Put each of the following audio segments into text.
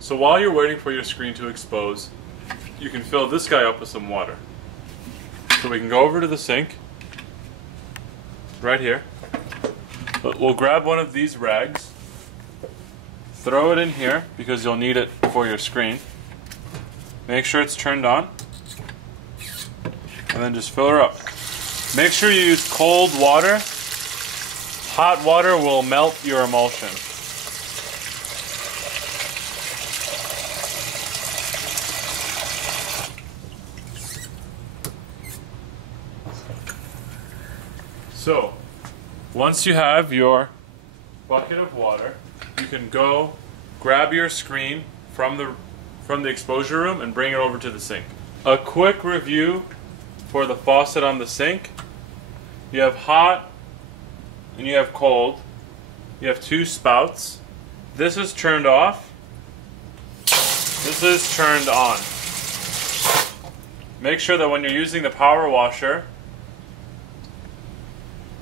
So while you're waiting for your screen to expose, you can fill this guy up with some water. So we can go over to the sink, right here. We'll grab one of these rags, throw it in here because you'll need it for your screen. Make sure it's turned on, and then just fill her up. Make sure you use cold water. Hot water will melt your emulsion. So, once you have your bucket of water, you can go grab your screen from the exposure room and bring it over to the sink. A quick review for the faucet on the sink. You have hot and you have cold. You have two spouts. This is turned off. This is turned on. Make sure that when you're using the power washer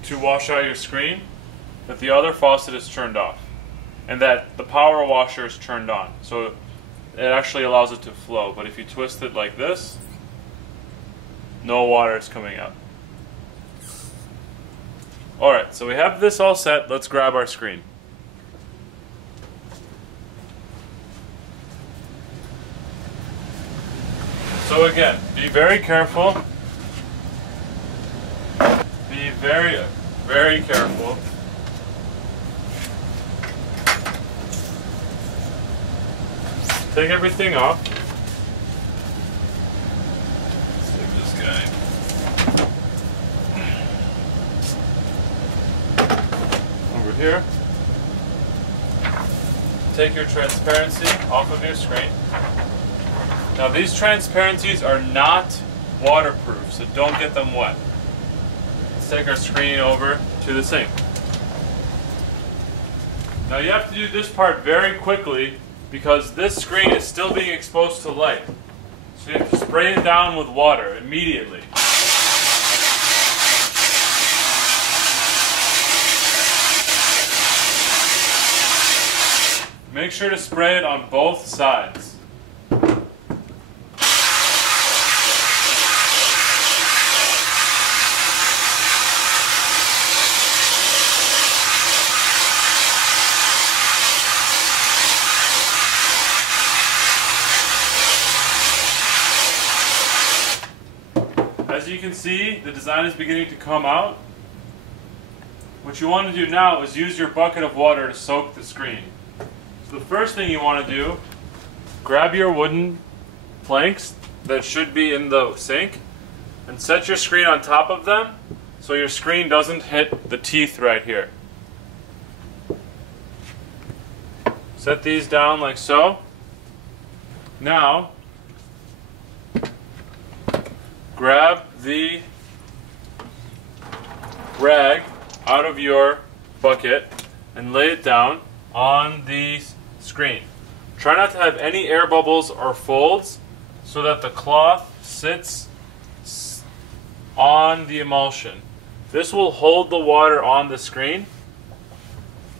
to wash out your screen, that the other faucet is turned off and that the power washer is turned on, so it actually allows it to flow. But if you twist it like this, no water is coming out. Alright, so we have this all set. Let's grab our screen. So again, be very careful. Be very, very careful. Take everything off. Let's take this guy. Over here. Take your transparency off of your screen. Now these transparencies are not waterproof, so don't get them wet. Let's take our screen over to the sink. Now you have to do this part very quickly because this screen is still being exposed to light. So you have to spray it down with water immediately. Make sure to spray it on both sides. As you can see, the design is beginning to come out. What you want to do now is use your bucket of water to soak the screen. So the first thing you want to do, grab your wooden planks that should be in the sink and set your screen on top of them so your screen doesn't hit the teeth right here. Set these down like so. Now, grab the rag out of your bucket and lay it down on the screen. Try not to have any air bubbles or folds so that the cloth sits on the emulsion. This will hold the water on the screen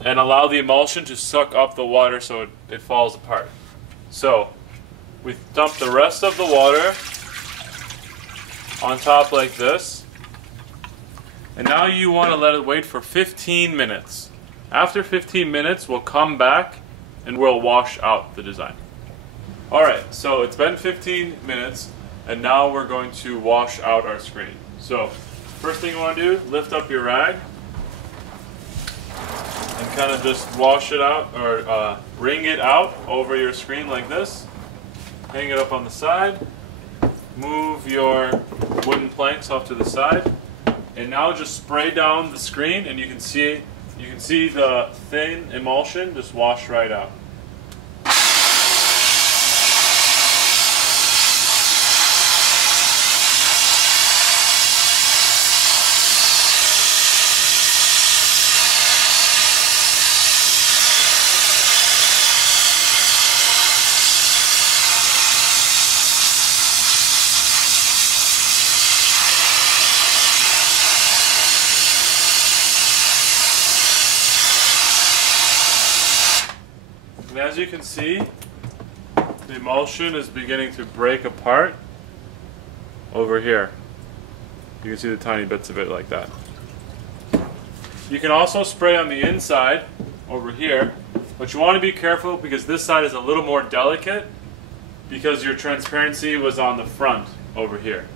and allow the emulsion to suck up the water so it falls apart. So we dump the rest of the water on top like this, and now you want to let it wait for 15 minutes. After 15 minutes we'll come back and we'll wash out the design. Alright, so it's been 15 minutes and now we're going to wash out our screen. So first thing you want to do, lift up your rag and kind of just wash it out, or wring it out over your screen like this. Hang it up on the side. Move your wooden planks off to the side, and now just spray down the screen, and you can see the thin emulsion just wash right out. And as you can see, the emulsion is beginning to break apart over here. You can see the tiny bits of it like that. You can also spray on the inside over here, but you want to be careful because this side is a little more delicate because your transparency was on the front over here.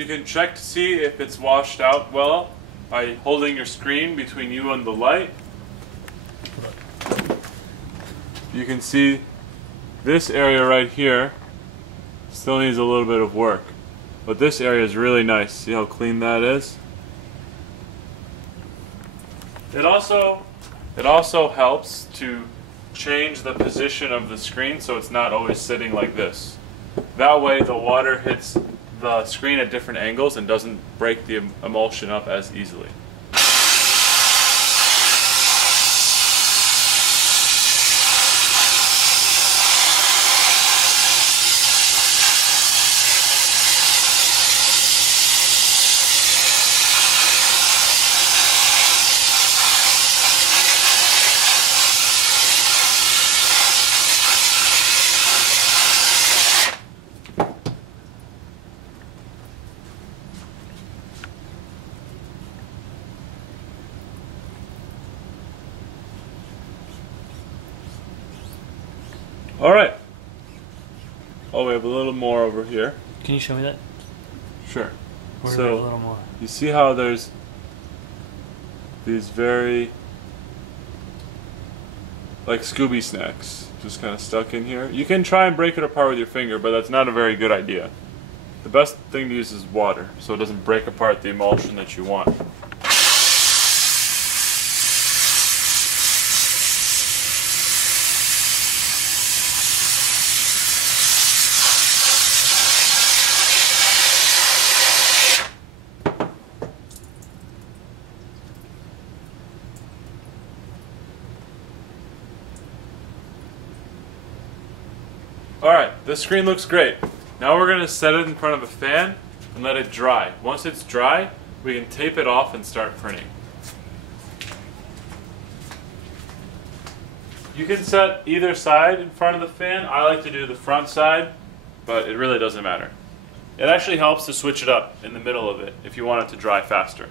You can check to see if it's washed out well by holding your screen between you and the light. You can see this area right here still needs a little bit of work, but this area is really nice. See how clean that is? It also helps to change the position of the screen so it's not always sitting like this. That way the water hits the screen at different angles and doesn't break the emulsion up as easily. All right. Oh, we have a little more over here. Can you show me that? Sure. Or So a little more? you see how there's these very like Scooby snacks just kind of stuck in here. You can try and break it apart with your finger, but that's not a very good idea. The best thing to use is water so it doesn't break apart the emulsion that you want. Alright, this screen looks great. Now we're going to set it in front of a fan and let it dry. Once it's dry, we can tape it off and start printing. You can set either side in front of the fan. I like to do the front side, but it really doesn't matter. It actually helps to switch it up in the middle of it if you want it to dry faster.